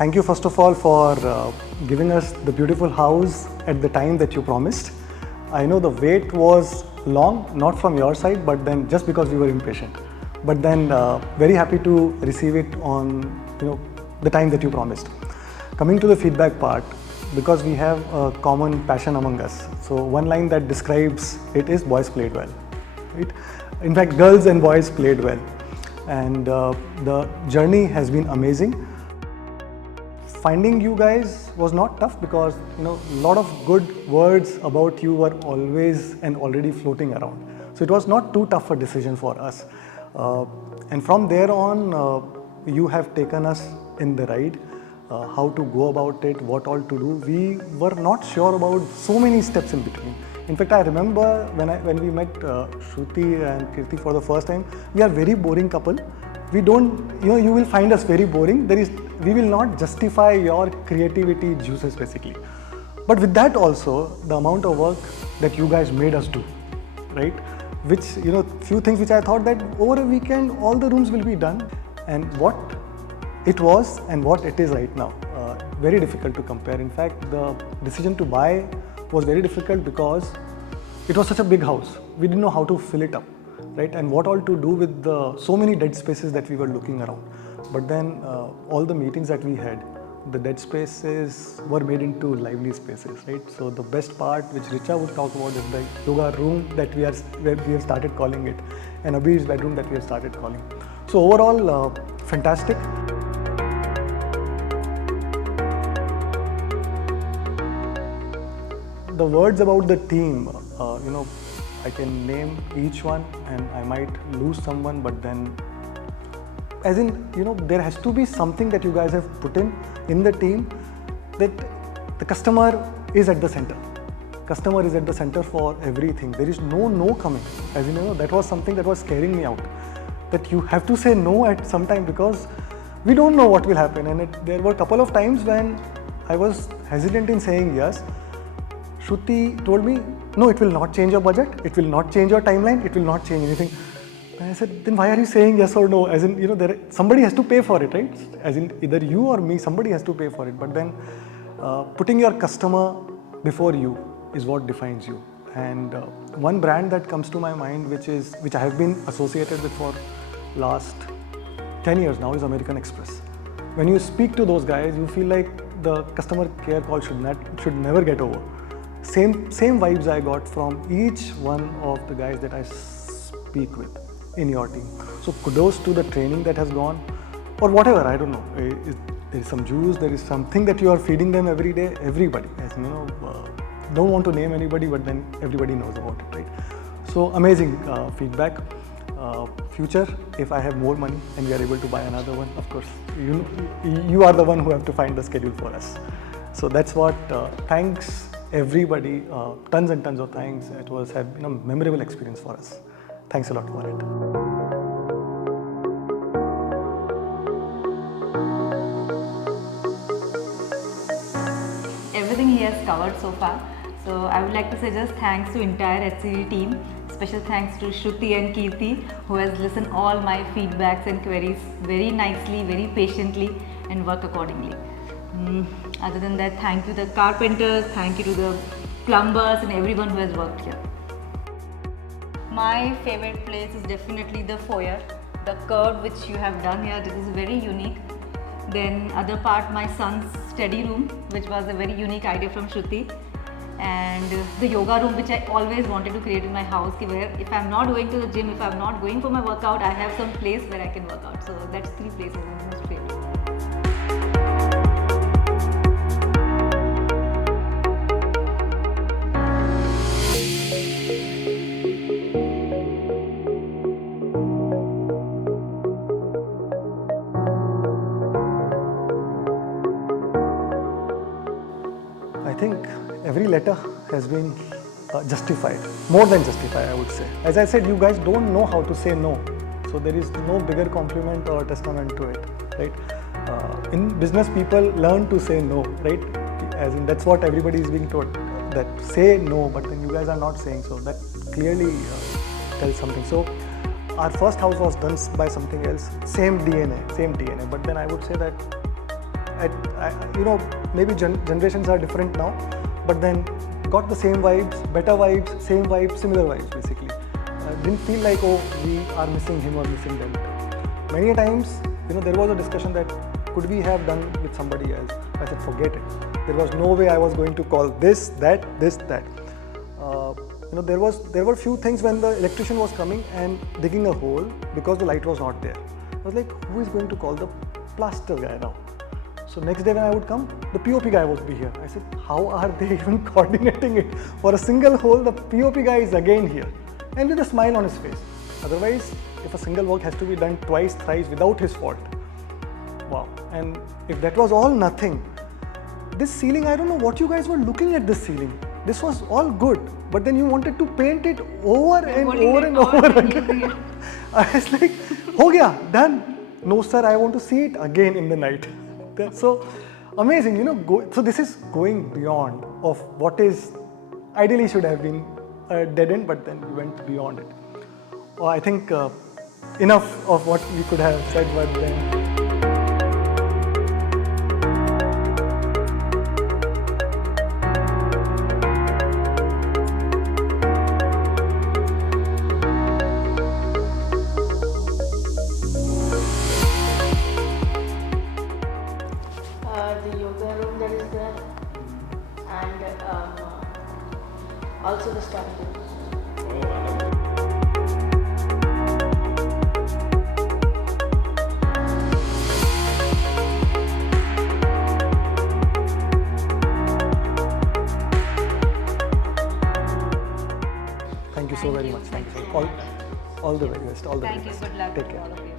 Thank you first of all for giving us the beautiful house at the time that you promised. I know the wait was long, not from your side, but then just because we were impatient. But then very happy to receive it on the time that you promised. Coming to the feedback part, because we have a common passion among us. So one line that describes it is boys played well, right? In fact, girls and boys played well. And the journey has been amazing. Finding you guys was not tough because a lot of good words about you were always and already floating around. So it was not too tough a decision for us. And from there on, you have taken us in the ride. How to go about it, what all to do. We were not sure about so many steps in between. In fact, I remember when we met Shruti and Kirti for the first time, we are very boring couple. We don't, you will find us very boring. We will not justify your creativity juices basically. But with that also, the amount of work that you guys made us do, right? Which, few things which I thought that over a weekend, all the rooms will be done. And what it was and what it is right now, very difficult to compare. In fact, the decision to buy was very difficult because it was such a big house. We didn't know how to fill it up, right? And what all to do with the so many dead spaces that we were looking around. But then all the meetings that we had, the dead spaces were made into lively spaces, right? So the best part, which Richa would talk about, is the yoga room that we have started calling it, and Abhay's bedroom that we have started calling. So overall, fantastic. The words about the team, I can name each one and I might lose someone, but then as in, there has to be something that you guys have put in the team, that the customer is at the center. Customer is at the center for everything. There is no coming. As in, that was something that was scaring me out. That you have to say no at some time because we don't know what will happen. And there were a couple of times when I was hesitant in saying yes. Shruti told me, no, it will not change your budget, it will not change your timeline, it will not change anything. And I said, then why are you saying yes or no? As in, somebody has to pay for it, right? As in, either you or me, somebody has to pay for it. But then putting your customer before you is what defines you. And one brand that comes to my mind, which I have been associated with for last 10 years now, is American Express. When you speak to those guys, you feel like the customer care call should never get over. Same vibes I got from each one of the guys that I speak with in your team. So kudos to the training that has gone, or whatever, I don't know. There is some juice, there is something that you are feeding them every day, everybody. As don't want to name anybody, but then everybody knows about it, right? So amazing feedback. Future, if I have more money and we are able to buy another one, of course, you are the one who have to find the schedule for us. So that's what, thanks everybody, tons and tons of thanks. It was a memorable experience for us. Thanks a lot for it. Everything he has covered so far. So I would like to say just thanks to entire HCD team. Special thanks to Shruti and Kirti, who has listened all my feedbacks and queries very nicely, very patiently, and work accordingly. Other than that, thank you to the carpenters, thank you to the plumbers and everyone who has worked here. My favorite place is definitely the foyer. The curve which you have done here, this is very unique. Then other part, my son's study room, which was a very unique idea from Shruti. And the yoga room, which I always wanted to create in my house, where if I'm not going to the gym, if I'm not going for my workout, I have some place where I can work out. So that's 3 places in this favorite. I think every letter has been justified, more than justified, I would say. As I said, you guys don't know how to say no. So there is no bigger compliment or testament to it, right? In business, people learn to say no, right? As in, that's what everybody is being taught, that say no, but then you guys are not saying so. That clearly tells something. So our first house was done by something else, same DNA, but then I would say that maybe generations are different now, but then got the same vibes, better vibes, same vibes, similar vibes basically. Didn't feel like, oh, we are missing him or missing them. Many times, there was a discussion that could we have done with somebody else. I said, forget it. There was no way I was going to call this, that. There were few things when the electrician was coming and digging a hole because the light was not there. I was like, who is going to call the plaster guy now? So next day when I would come, the POP guy would be here. I said, how are they even coordinating it? For a single hole, the POP guy is again here. And with a smile on his face. Otherwise, if a single work has to be done twice, thrice without his fault. Wow. And if that was all nothing, this ceiling, I don't know what you guys were looking at this ceiling. This was all good, but then you wanted to paint it over and over again. I was like, ho gaya, done. No sir, I want to see it again in the night. That's so amazing, so this is going beyond of what is ideally should have been a dead end, but then we went beyond it. Well, I think enough of what we could have said, but then. The yoga room that is there, and also the study room. Thank you so very much. Thank you. All the very best. All the very Thank you. best. Good luck Take to care. all of you.